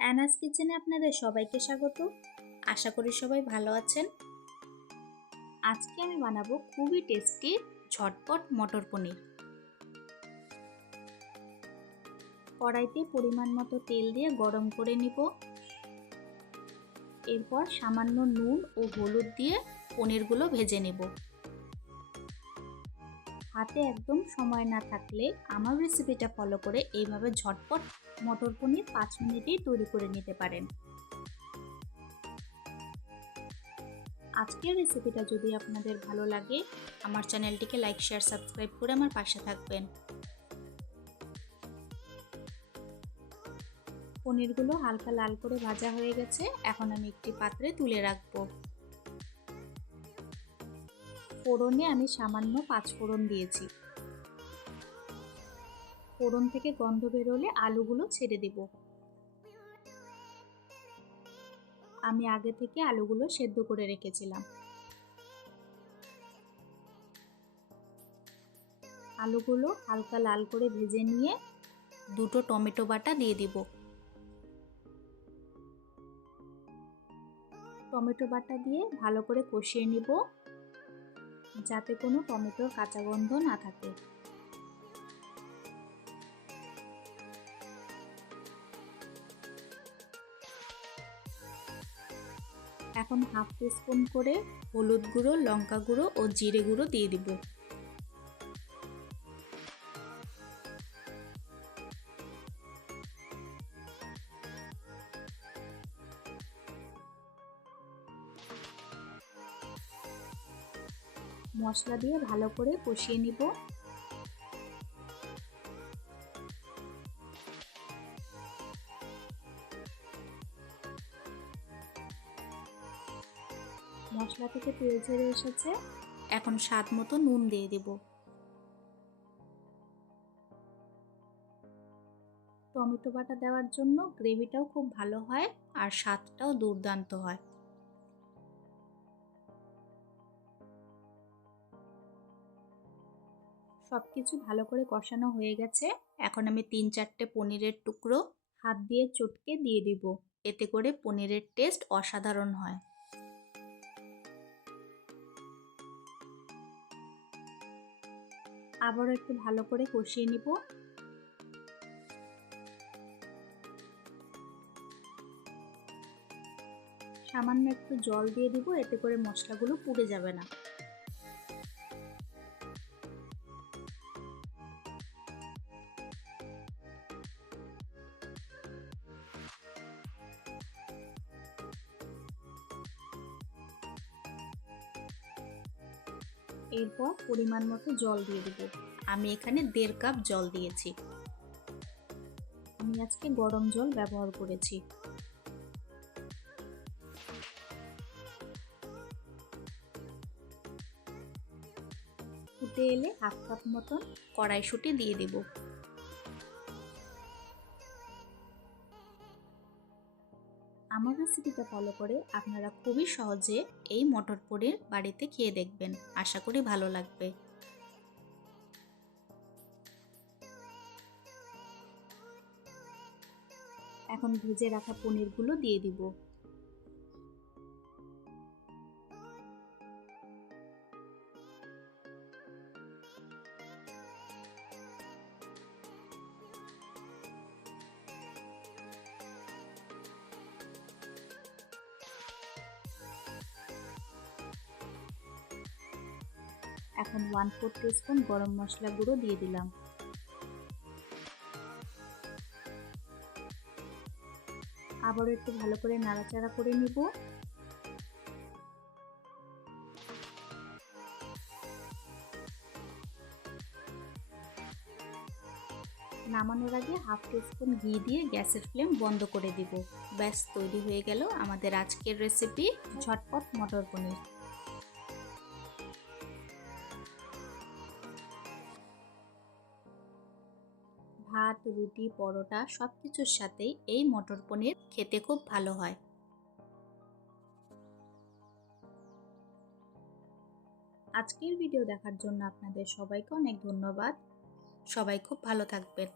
অ্যানাস কিচেনে আপনাদের সবাইকে স্বাগত। আশা করি সবাই ভালো আছেন। আজকে আমি বানাবো খুবই টেস্টি ঝটপট মটর পনির। কড়াইতে পরিমাণ মতো তেল দিয়ে গরম করে নিব। এরপর সামান্য নুন ও হলুদ দিয়ে পনিরগুলো ভেজে নেব। হাতে একদম সময় না থাকলে আমার রেসিপিটা ফলো করে এইভাবে ঝটপট মটর পনির পাঁচ মিনিটেই তৈরি করে নিতে পারেন। আজকের রেসিপিটা যদি আপনাদের ভালো লাগে, আমার চ্যানেলটিকে লাইক শেয়ার সাবস্ক্রাইব করে আমার পাশে থাকবেন। পনিরগুলো হালকা লাল করে ভাজা হয়ে গেছে, এখন আমি একটি পাত্রে তুলে রাখব। ফোড়নে আমি সামান্য পাঁচ ফোড়ন দিয়েছি। ফোড়ন থেকে গন্ধ বেরোলে আলুগুলো ছেড়ে দেব। আমি আগে থেকে আলুগুলো সেদ্ধ করে রেখেছিলাম। আলুগুলো হালকা লাল করে ভেজে নিয়ে দুটো টমেটো বাটা দিয়ে দিব। টমেটো বাটা দিয়ে ভালো করে কষিয়ে নিব। যাতে কোনো টমেটোর কাঁচা গন্ধ না থাকে। এখন হাফ টিস্পুন করে হলুদ গুঁড়ো, লঙ্কা গুঁড়ো ও জিরে গুঁড়ো দিয়ে দিব। মশলা দিয়ে ভালো করে কষিয়ে নিব। মশলা থেকে তেল ছেড়ে এসেছে। এখন স্বাদ মতো নুন দিয়ে দেব। টমেটো বাটা দেওয়ার জন্য গ্রেভিটাও খুব ভালো হয় আর স্বাদটাও দুর্দান্ত হয়। সব কিছু ভালো করে কষানো হয়ে গেছে। এখন আমি তিন চারটে পনিরের টুকরো হাত দিয়ে চটকে দিয়ে দিব। এতে করে পনিরের টেস্ট অসাধারণ হয়। আবারও একটু ভালো করে কষিয়ে নিব। সামান্য একটু জল দিয়ে দিব, এতে করে মশলাগুলো পুড়ে যাবে না। এরপর পরিমাণ মতো জল দিয়ে দেবো। আমি এখানে দেড় কাপ জল দিয়েছি। আমি আজকে গরম জল ব্যবহার করেছি। ফুটে এলে হাফ কাপ মতন কড়াইশুটি দিয়ে দেব। রেসিপিটা ফলো করে আপনারা খুবই সহজে এই মটর পনির বাড়িতে খেয়ে দেখবেন। আশা করি ভালো লাগবে। এখন ভেজে রাখা পনিরগুলো দিয়ে দিব। এখন ওয়ান ফোর স্পুন গরম মশলা গুঁড়ো দিয়ে দিলাম। আবারও একটু ভালো করে নাড়াচাড়া করে নিব। নামানোর আগে হাফ টিস্পুন ঘি দিয়ে গ্যাসের ফ্লেম বন্ধ করে দিব। ব্যাস, তৈরি হয়ে গেল আমাদের আজকের রেসিপি ঝটপট মটর পনির। ভাত, রুটি, পরোটা সব কিছুর সাথেই এই মটর পনির খেতে খুব ভালো হয়। আজকের ভিডিও দেখার জন্য আপনাদের সবাইকে অনেক ধন্যবাদ। সবাই খুব ভালো থাকবেন।